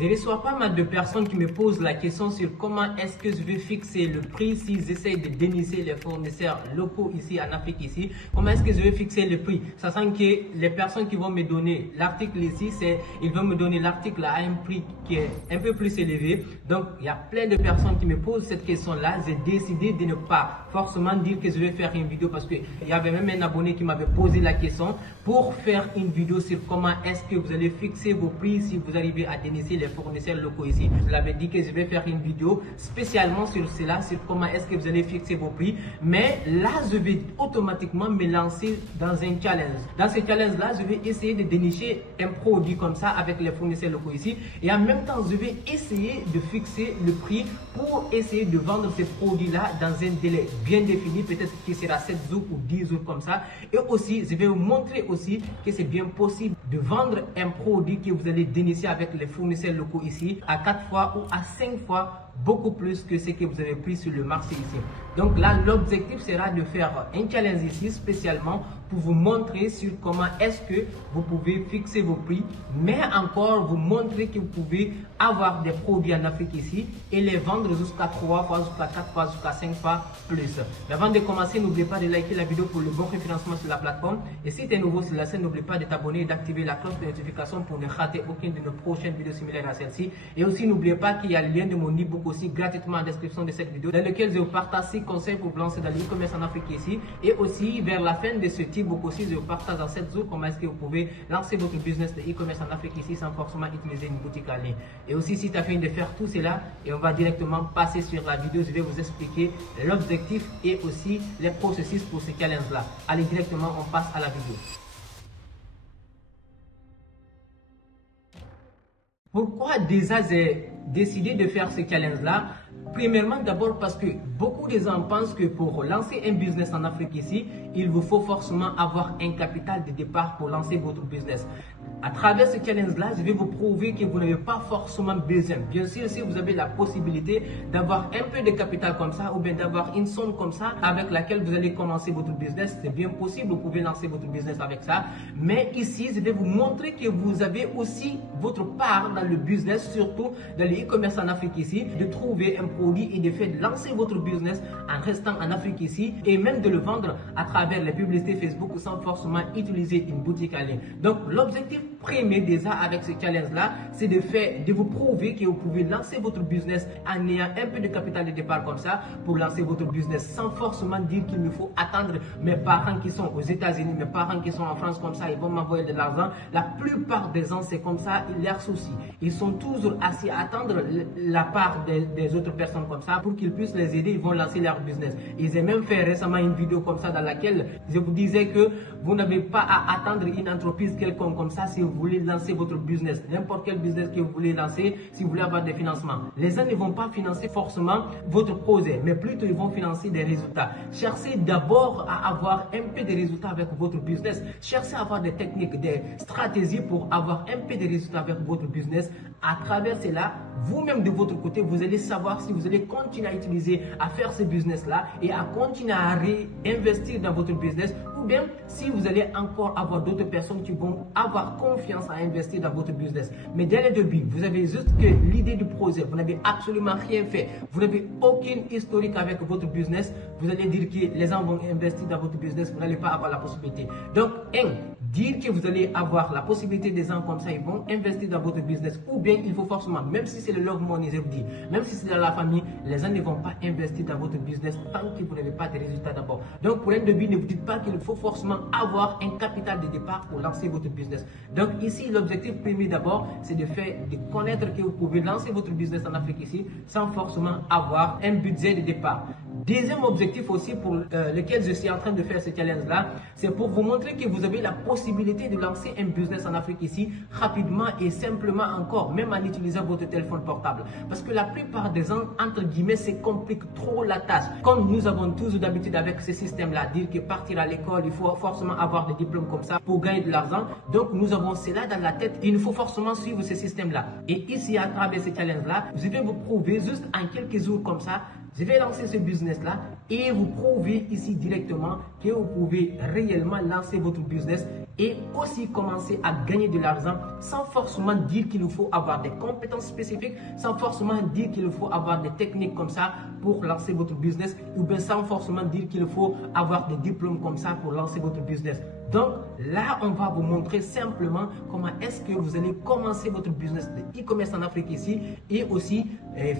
Je reçois pas mal de personnes qui me posent la question sur comment est-ce que je vais fixer le prix s'ils essayent de dénicher les fournisseurs locaux ici en Afrique ici. Comment est-ce que je vais fixer le prix, sachant que les personnes qui vont me donner l'article ici, ils vont me donner l'article à un prix qui est un peu plus élevé. Donc il y a plein de personnes qui me posent cette question-là. J'ai décidé de ne pas forcément dire que je vais faire une vidéo parce qu'il y avait même un abonné qui m'avait posé la question pour faire une vidéo sur comment est-ce que vous allez fixer vos prix si vous arrivez à dénicher les fournisseurs locaux ici. Je l'avais dit que je vais faire une vidéo spécialement sur cela, sur comment est-ce que vous allez fixer vos prix. Mais là, je vais automatiquement me lancer dans un challenge. Dans ce challenge-là, je vais essayer de dénicher un produit comme ça avec les fournisseurs locaux ici. Et en même temps, je vais essayer de fixer le prix pour essayer de vendre ce produit-là dans un délai bien défini. Peut-être qu'il sera 7 jours ou 10 jours comme ça. Et aussi, je vais vous montrer aussi que c'est bien possible de vendre un produit que vous allez dénicher avec les fournisseurs locaux ici à 4 fois ou à 5 fois beaucoup plus que ce que vous avez pris sur le marché ici. Donc là, l'objectif sera de faire un challenge ici spécialement pour vous montrer sur comment est-ce que vous pouvez fixer vos prix, mais encore vous montrer que vous pouvez avoir des produits en Afrique ici et les vendre jusqu'à 3 fois, jusqu'à 4 fois, jusqu'à 5 fois plus. Mais avant de commencer, n'oubliez pas de liker la vidéo pour le bon référencement sur la plateforme. Et si tu es nouveau sur la chaîne, n'oublie pas de t'abonner et d'activer la cloche de notification pour ne rater aucune de nos prochaines vidéos similaires à celle-ci. Et aussi, n'oubliez pas qu'il y a le lien de mon e-book aussi gratuitement en description de cette vidéo, dans lequel je vous partage 6 conseils pour vous lancer dans l'e-commerce en Afrique ici. Et aussi, vers la fin de ce e-book aussi, je vous partage dans 7 jours comment est-ce que vous pouvez lancer votre business de e-commerce en Afrique ici sans forcément utiliser une boutique en ligne. Et aussi, si tu as fini de faire tout cela, et on va directement passer sur la vidéo, je vais vous expliquer l'objectif et aussi les processus pour ce challenge-là. Allez, directement, on passe à la vidéo. Pourquoi déjà j'ai décidé de faire ce challenge-là? Premièrement, d'abord parce que beaucoup de gens pensent que pour lancer un business en Afrique ici, il vous faut forcément avoir un capital de départ pour lancer votre business. À travers ce challenge-là, je vais vous prouver que vous n'avez pas forcément besoin. Bien sûr, si vous avez la possibilité d'avoir un peu de capital comme ça ou bien d'avoir une somme comme ça avec laquelle vous allez commencer votre business, c'est bien possible, vous pouvez lancer votre business avec ça. Mais ici, je vais vous montrer que vous avez aussi votre part dans le business, surtout dans le e-commerce en Afrique ici, de trouver un produit et de faire lancer votre business en restant en Afrique ici et même de le vendre à travers les publicités Facebook sans forcément utiliser une boutique en ligne. Donc, l'objectif premier déjà avec ce challenge-là, c'est de vous prouver que vous pouvez lancer votre business en ayant un peu de capital de départ comme ça pour lancer votre business sans forcément dire qu'il me faut attendre mes parents qui sont aux États-Unis, mes parents qui sont en France comme ça, ils vont m'envoyer de l'argent. La plupart des gens, c'est comme ça, ils leur soucient. Ils sont toujours assis à attendre la part des autres personnes comme ça pour qu'ils puissent les aider, ils vont lancer leur business. Ils ont même fait récemment une vidéo comme ça dans laquelle je vous disais que vous n'avez pas à attendre une entreprise quelconque comme ça si vous voulez lancer votre business, n'importe quel business que vous voulez lancer, si vous voulez avoir des financements. Les gens ne vont pas financer forcément votre projet, mais plutôt ils vont financer des résultats. Cherchez d'abord à avoir un peu de résultats avec votre business. Cherchez à avoir des techniques, des stratégies pour avoir un peu de résultats avec votre business. À travers cela, vous-même de votre côté, vous allez savoir si vous allez continuer à utiliser, à faire ce business-là et à continuer à réinvestir dans votre business ou bien si vous allez encore avoir d'autres personnes qui vont avoir confiance à investir dans votre business. Mais dès le début, vous avez juste que l'idée du projet, vous n'avez absolument rien fait, vous n'avez aucune historique avec votre business, vous allez dire que les gens vont investir dans votre business, vous n'allez pas avoir la possibilité. Donc, dire que vous allez avoir la possibilité des gens comme ça, ils vont investir dans votre business ou bien il faut forcément, même si c'est le love money, je vous dis, même si c'est dans la famille, les gens ne vont pas investir dans votre business tant que vous n'avez pas de résultats d'abord. Donc, pour un début, ne vous dites pas qu'il faut forcément avoir un capital de départ pour lancer votre business. Donc, ici, l'objectif premier d'abord, c'est de connaître que vous pouvez lancer votre business en Afrique ici sans forcément avoir un budget de départ. Deuxième objectif aussi pour lequel je suis en train de faire ce challenge-là, c'est pour vous montrer que vous avez la possibilité de lancer un business en Afrique ici rapidement et simplement encore, même en utilisant votre téléphone portable. Parce que la plupart des gens, entre guillemets, se compliquent trop la tâche. Comme nous avons toujours d'habitude avec ce système-là, dire que partir à l'école, il faut forcément avoir des diplômes comme ça pour gagner de l'argent. Donc nous avons cela dans la tête et il faut forcément suivre ce système-là. Et ici, à travers ce challenge-là, je vais vous prouver juste en quelques jours comme ça, je vais lancer ce business-là et vous prouver ici directement que vous pouvez réellement lancer votre business et aussi commencer à gagner de l'argent sans forcément dire qu'il faut avoir des compétences spécifiques, sans forcément dire qu'il faut avoir des techniques comme ça pour lancer votre business, ou bien sans forcément dire qu'il faut avoir des diplômes comme ça pour lancer votre business. Donc là, on va vous montrer simplement comment est-ce que vous allez commencer votre business de e-commerce en Afrique ici et aussi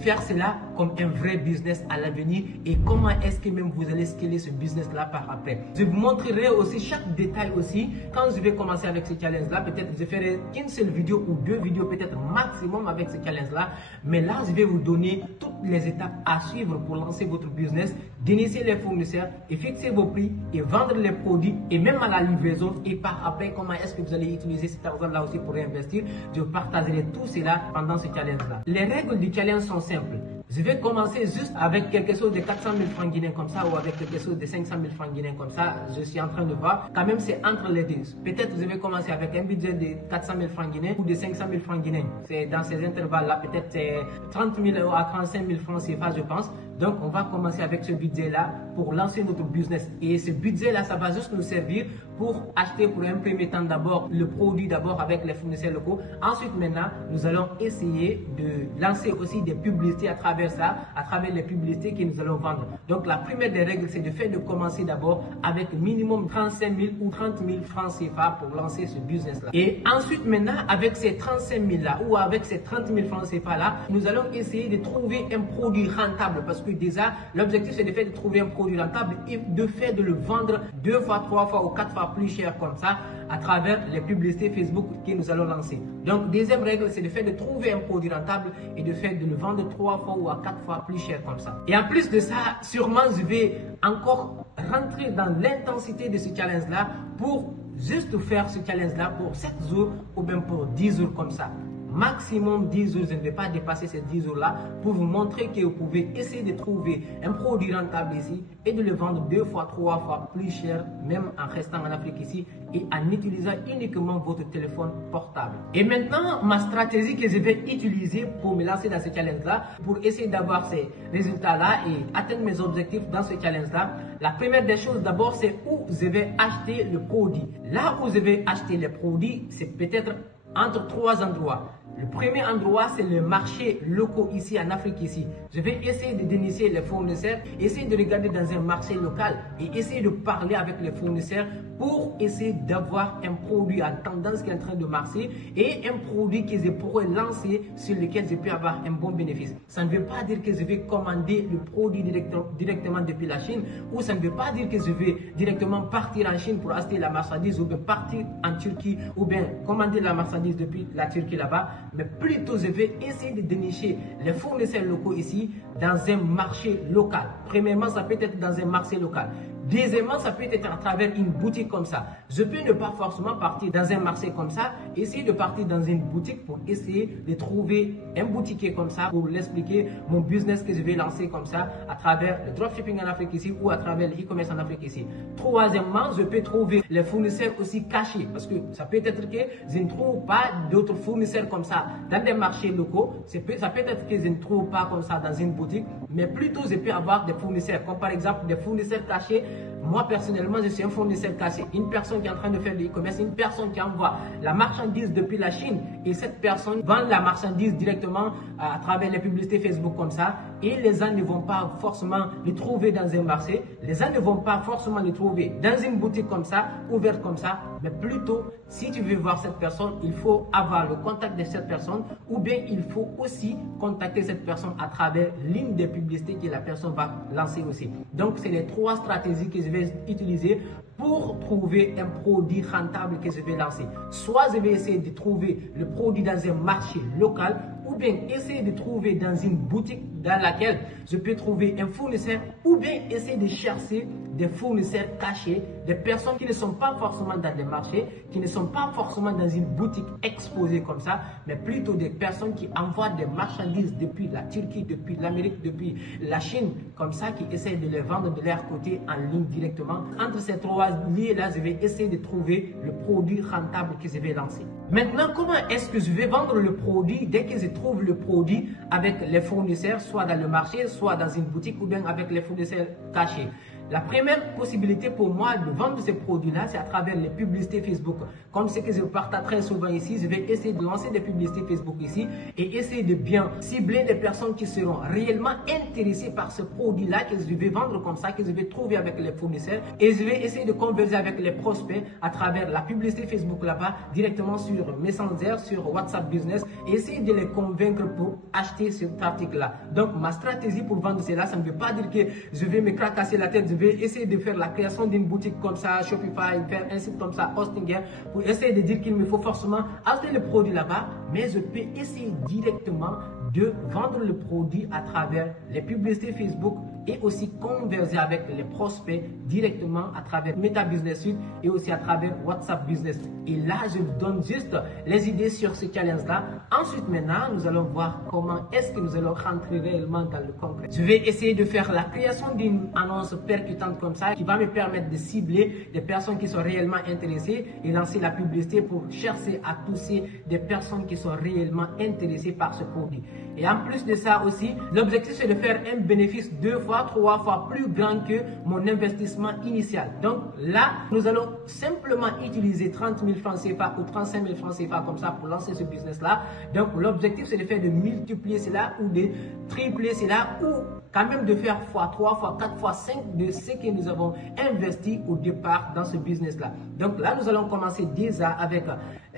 faire cela comme un vrai business à l'avenir et comment est-ce que même vous allez scaler ce business-là par après. Je vous montrerai aussi chaque détail aussi. Quand je vais commencer avec ce challenge-là, peut-être je ferai qu'une seule vidéo ou 2 vidéos peut-être maximum avec ce challenge-là. Mais là, je vais vous donner toutes les étapes à suivre pour lancer votre business, d'initier les fournisseurs et fixer vos prix et vendre les produits et même à la livraison et par après comment est-ce que vous allez utiliser cet argent-là aussi pour réinvestir. Je partagerai tout cela pendant ce challenge-là. Les règles du challenge sont simples. Je vais commencer juste avec quelque chose de 400 000 francs guinéens comme ça ou avec quelque chose de 500 000 francs guinéens comme ça. Je suis en train de voir. Quand même, c'est entre les deux. Peut-être je vais commencer avec un budget de 400 000 francs guinéens ou de 500 000 francs guinéens. C'est dans ces intervalles-là. Peut-être c'est 30 000 à 35 000 francs CFA, je pense. Donc, on va commencer avec ce budget-là pour lancer notre business. Et ce budget-là, ça va juste nous servir pour acheter pour un premier temps d'abord le produit d'abord avec les fournisseurs locaux. Ensuite, maintenant, nous allons essayer de lancer aussi des publicités à travers ça, à travers les publicités que nous allons vendre. Donc, la première des règles, c'est de faire de commencer d'abord avec minimum 35 000 ou 30 000 francs CFA pour lancer ce business-là. Et ensuite, maintenant, avec ces 35 000-là ou avec ces 30 000 francs CFA-là, nous allons essayer de trouver un produit rentable parce que déjà, l'objectif, c'est de faire de trouver un produit rentable et de faire de le vendre 2 fois, 3 fois ou 4 fois plus cher comme ça à travers les publicités Facebook que nous allons lancer. Donc, deuxième règle, c'est de faire de trouver un produit rentable et de faire de le vendre 3 fois ou à 4 fois plus cher comme ça. Et en plus de ça, sûrement, je vais encore rentrer dans l'intensité de ce challenge-là pour juste faire ce challenge-là pour 7 jours ou bien pour 10 jours comme ça. Maximum 10 jours, je ne vais pas dépasser ces 10 jours-là pour vous montrer que vous pouvez essayer de trouver un produit rentable ici et de le vendre 2 fois, 3 fois plus cher, même en restant en Afrique ici et en utilisant uniquement votre téléphone portable. Et maintenant, ma stratégie que je vais utiliser pour me lancer dans ce challenge-là, pour essayer d'avoir ces résultats-là et atteindre mes objectifs dans ce challenge-là, la première des choses d'abord, c'est où je vais acheter le produit. Là où je vais acheter les produits, c'est peut-être entre 3 endroits. Le premier endroit, c'est le marché local ici en Afrique ici. Je vais essayer de dénicher les fournisseurs, essayer de regarder dans un marché local et essayer de parler avec les fournisseurs pour essayer d'avoir un produit à tendance qui est en train de marcher et un produit que je pourrais lancer sur lequel je peux avoir un bon bénéfice. Ça ne veut pas dire que je vais commander le produit directement depuis la Chine ou ça ne veut pas dire que je vais directement partir en Chine pour acheter la marchandise ou bien partir en Turquie ou bien commander la marchandise depuis la Turquie là-bas. Mais plutôt je vais essayer de dénicher les fournisseurs locaux ici dans un marché local. Premièrement, ça peut être dans un marché local. Deuxièmement, ça peut être à travers une boutique comme ça. Je peux ne pas forcément partir dans un marché comme ça, essayer de partir dans une boutique pour essayer de trouver un boutiquier comme ça pour l'expliquer mon business que je vais lancer comme ça à travers le dropshipping en Afrique ici ou à travers le e-commerce en Afrique ici. Troisièmement, je peux trouver les fournisseurs aussi cachés parce que ça peut être que je ne trouve pas d'autres fournisseurs comme ça dans des marchés locaux. Ça peut être que je ne trouve pas comme ça dans une boutique, mais plutôt je peux avoir des fournisseurs comme par exemple des fournisseurs cachés. Moi, personnellement, je suis un fournisseur caché. Une personne qui est en train de faire du e-commerce, une personne qui envoie la marchandise depuis la Chine et cette personne vend la marchandise directement à travers les publicités Facebook comme ça. Et les gens ne vont pas forcément le trouver dans un marché. Les gens ne vont pas forcément le trouver dans une boutique comme ça, ouverte comme ça. Mais plutôt, si tu veux voir cette personne, il faut avoir le contact de cette personne ou bien il faut aussi contacter cette personne à travers l'une des publicités que la personne va lancer aussi. Donc, c'est les 3 stratégies que je vais utiliser pour trouver un produit rentable que je vais lancer. Soit je vais essayer de trouver le produit dans un marché local ou bien essayer de trouver dans une boutique dans laquelle je peux trouver un fournisseur ou bien essayer de chercher des fournisseurs cachés, des personnes qui ne sont pas forcément dans des marchés, qui ne sont pas forcément dans une boutique exposée comme ça, mais plutôt des personnes qui envoient des marchandises depuis la Turquie, depuis l'Amérique, depuis la Chine, comme ça, qui essaient de les vendre de leur côté en ligne directement. Entre ces 3 liens-là, je vais essayer de trouver le produit rentable que je vais lancer. Maintenant, comment est-ce que je vais vendre le produit dès que je trouve le produit avec les fournisseurs, soit dans le marché, soit dans une boutique ou bien avec les fournisseurs cachés? La première possibilité pour moi de vendre ces produits-là, c'est à travers les publicités Facebook. Comme ce que je partage très souvent ici, je vais essayer de lancer des publicités Facebook ici et essayer de bien cibler les personnes qui seront réellement intéressées par ce produit-là que je vais vendre comme ça, que je vais trouver avec les fournisseurs, et je vais essayer de converser avec les prospects à travers la publicité Facebook là-bas, directement sur Messenger, sur WhatsApp Business, et essayer de les convaincre pour acheter cet article-là. Donc ma stratégie pour vendre cela, ça ne veut pas dire que je vais me cracasser la tête, je vais essayer de faire la création d'une boutique comme ça, Shopify, faire un site comme ça, Hostinger, pour essayer de dire qu'il me faut forcément acheter le produit là-bas, mais je peux essayer directement de vendre le produit à travers les publicités Facebook et aussi converser avec les prospects directement à travers Meta Business Suite et aussi à travers WhatsApp Business. Et là, je vous donne juste les idées sur ce challenge-là. Ensuite, maintenant, nous allons voir comment est-ce que nous allons rentrer réellement dans le concret. Je vais essayer de faire la création d'une annonce percutante comme ça qui va me permettre de cibler des personnes qui sont réellement intéressées et lancer la publicité pour chercher à toucher des personnes qui sont réellement intéressées par ce produit. Et en plus de ça aussi, l'objectif c'est de faire un bénéfice 2 fois, 3 fois plus grand que mon investissement initial. Donc là, nous allons simplement utiliser 30 000 francs CFA ou 35 000 francs CFA comme ça pour lancer ce business-là. Donc l'objectif c'est de faire de multiplier cela ou de tripler cela ou quand même de faire x3, x4, x5 de ce que nous avons investi au départ dans ce business-là. Donc là, nous allons commencer déjà avec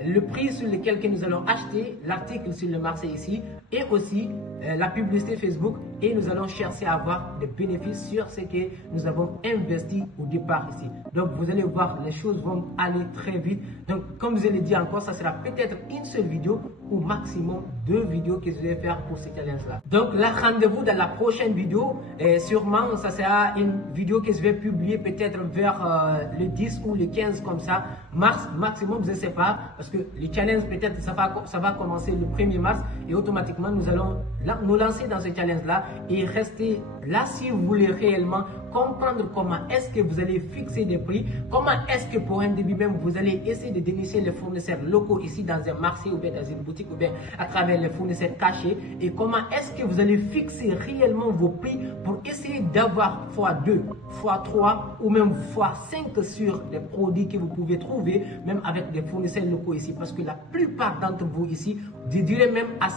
le prix sur lequel que nous allons acheter l'article sur le marché ici et aussi la publicité Facebook et nous allons chercher à avoir des bénéfices sur ce que nous avons investi au départ ici. Donc vous allez voir, les choses vont aller très vite. Donc comme je l'ai dit encore, ça sera peut-être une seule vidéo ou maximum 2 vidéos que je vais faire pour ce challenge-là. Donc là, rendez-vous dans la prochaine vidéo. Et sûrement, ça sera une vidéo que je vais publier peut-être vers le 10 ou le 15 comme ça. Mars maximum, je ne sais pas. Parce que le challenge, peut-être, ça va commencer le 1er mars. Et automatiquement, nous allons nous lancer dans ce challenge-là. Et rester là si vous voulez réellement comprendre comment est-ce que vous allez fixer des prix. Comment est-ce que pour un début même, vous allez essayer de dénicher les fournisseurs locaux ici dans un marché ou bien dans une boutique ou bien à travers les fournisseurs cachés. Et comment est-ce que vous allez fixer réellement vos prix pour essayer d'avoir x2, x3 ou même x5 sur les produits que vous pouvez trouver même avec des fournisseurs locaux ici. Parce que la plupart d'entre vous ici, je dirais même à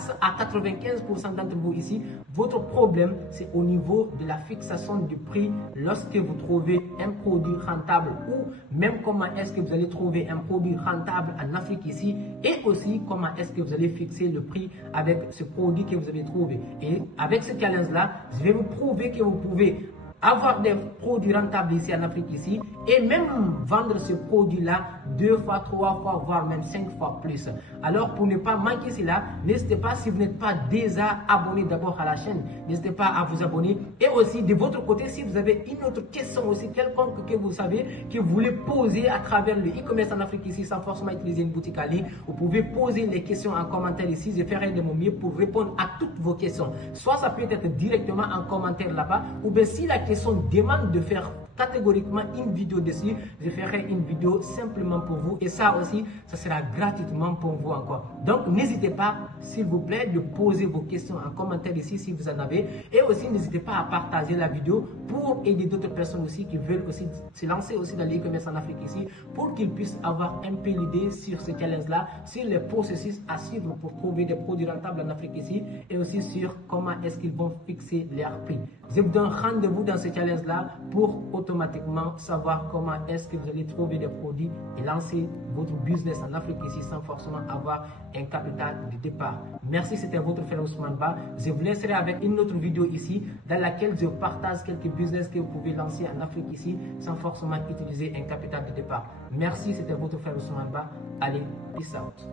95% d'entre vous ici, votre problème c'est au niveau de la fixation du prix lorsque vous trouvez un produit rentable ou même comment est-ce que vous allez trouver un produit rentable en Afrique ici et aussi comment est-ce que vous allez fixer le prix avec ce produit que vous avez trouvé. Et avec ce challenge-là, je vais vous prouver que vous pouvez avoir des produits rentables ici en Afrique ici et même vendre ce produit-là 2 fois, 3 fois, voire même 5 fois plus. Alors pour ne pas manquer cela, n'hésitez pas si vous n'êtes pas déjà abonné d'abord à la chaîne, n'hésitez pas à vous abonner et aussi de votre côté si vous avez une autre question aussi quelconque que vous savez, que vous voulez poser à travers le e-commerce en Afrique ici sans forcément utiliser une boutique en ligne, vous pouvez poser les questions en commentaire ici, je ferai de mon mieux pour répondre à toutes vos questions. Soit ça peut être directement en commentaire là-bas ou bien si la question demande de faire catégoriquement une vidéo dessus, je ferai une vidéo simplement pour vous et ça aussi, ça sera gratuitement pour vous encore. Donc n'hésitez pas, s'il vous plaît, de poser vos questions en commentaire ici si vous en avez et aussi n'hésitez pas à partager la vidéo pour aider d'autres personnes aussi qui veulent aussi se lancer aussi dans l'e-commerce en Afrique ici pour qu'ils puissent avoir un peu l'idée sur ce challenge-là, sur les processus à suivre pour trouver des produits rentables en Afrique ici et aussi sur comment est-ce qu'ils vont fixer leur prix. Je vous donne rendez-vous dans ce challenge-là pour automatiquement savoir comment est-ce que vous allez trouver des produits et lancer votre business en Afrique ici sans forcément avoir un capital de départ. Merci, c'était votre frère Ousmane Ba. Je vous laisserai avec une autre vidéo ici dans laquelle je partage quelques business que vous pouvez lancer en Afrique ici sans forcément utiliser un capital de départ. Merci, c'était votre frère Ousmane Ba. Allez, peace out.